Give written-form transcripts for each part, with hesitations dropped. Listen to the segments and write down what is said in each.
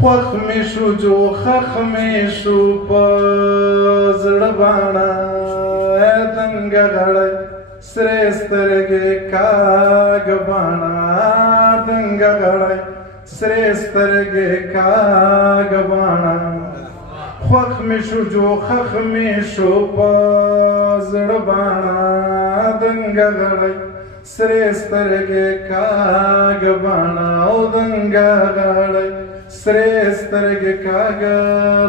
خوخ می شو جو خخ می شو پزړ باڼه دنګ غړی سرې سترګې کاږ باڼه دنګ غړی سرې سترګې کاږ باڼه خوخ می شو جو خخ می شو پزړ باڼه دنګ غړی سرې سترګې کاږ باڼه او دنګ غړی سرې سترګې کاږ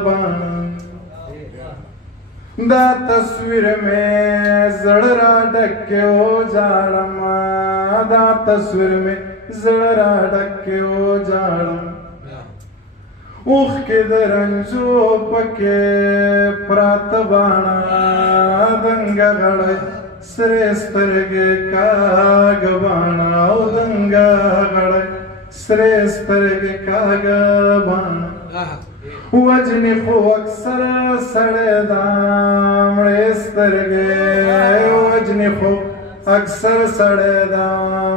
باڼه دا تصویر میں زړه را ډکیو جاړم دا تصویر میں زړه را ډکیو جاړم اوښکې د رنځو پکې پراته باڼه دنګ غړی سرې سترګې کاږ باڼه او دنګ غړی سرې سترګې کاږ باڼه وجنی خو اکثر سړی دا مړې سترګې وجنی خو اکثر سړی دا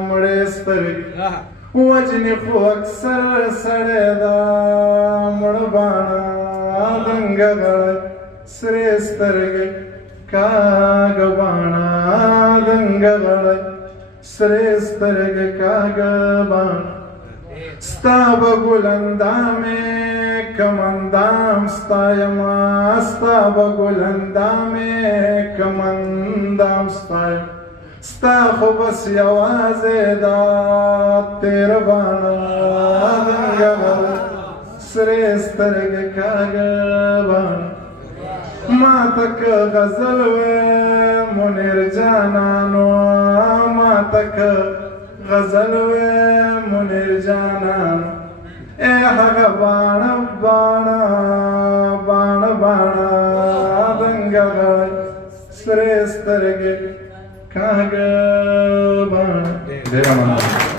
مړې سترګې وجنی خو اکثر سړی دا مړ باڼه دنګ غړی سرې سترګې کاږ باڼه دنګ غړی سرې سترګې کاږ باڼه ستا به ګلندامې کمندام ستایما ستا به ګلندامې کمندام ستایم ستا خو بس یوازې دا تیر باڼه دنګ غړی سرې سترګې کاږ باڼه ما ته که غزل وې منیر جانانو ما ته که غزل وې منیر جانانو اے هغه باڼه باڼه باڼه باڼه دنګ غړی سرې سترګې کاږ باڼه. ډېره مننه.